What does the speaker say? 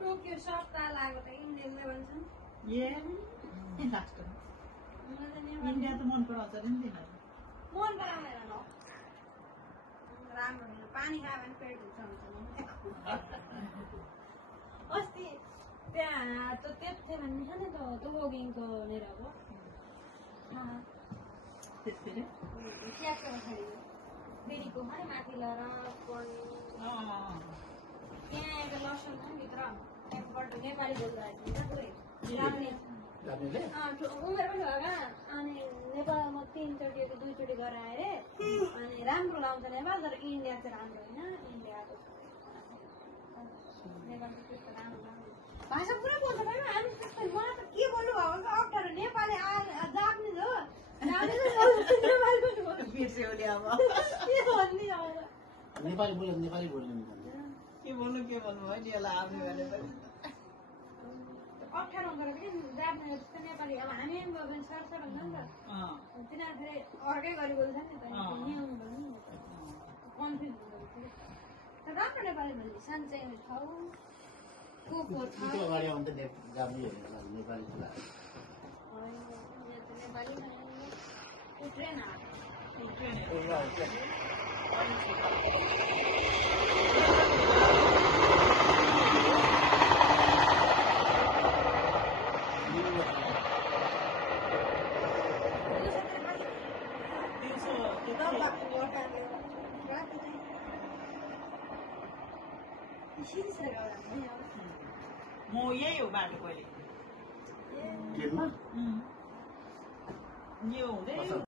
Tokyo सप्ताह लाग्यो त इन्डियनले भन्छन् इन्डिया त मन पराउँछ नि तिनीहरू मन पराउँदैन न राम्रो होइन पानी खायो भने पेट दुख्छ अस्ति त्यहाँ त त्यति भन्ने छ नि त दोहोगिङको लिएर अब स्याक्रो खायो बेरीको है माथि लगाएर त्यहाँ एउटा लसुन छ भित्र त्यहाँबाट नेपाली बोल्दाखेरि उमेर पनि हो क्या अनि नेपालमा 3 चोटि 2 चोटि गरेर आएर अनि राम्रो लाउँछ नेपाल तर इन्डिया चाहिँ राम्रो होइन इन्डियाको नेपाल त्यस्तो राम्रो भाषा पुरा बोल्छ होइन हामी त्यस्तो मलाई त के बोल्नु भएको त अप्ठ्यारो नेपाली जाप्निज हो नेपाली बोल्यो नेपाली बोल्नु के भन्नु भयो नि यसलाई आउने भने पनि अप्ठ्यारो हुँदो रहेछ कि जाप्ने जस्तो नेपाली अब हामी पनि गयो भने सरसर हुन्छ नि त तिनीहरू फेरि अर्कै गरी बोल्छ नि त कन्फ्युज हुँदो रहेछ राम्रो नेपाली भन्ने सानसानो ठाउँ अगाडि आउँदा नेपाली नेपाली ट्रेन म यही हो बाटो कहिले ट्रेनमा यो हुँदै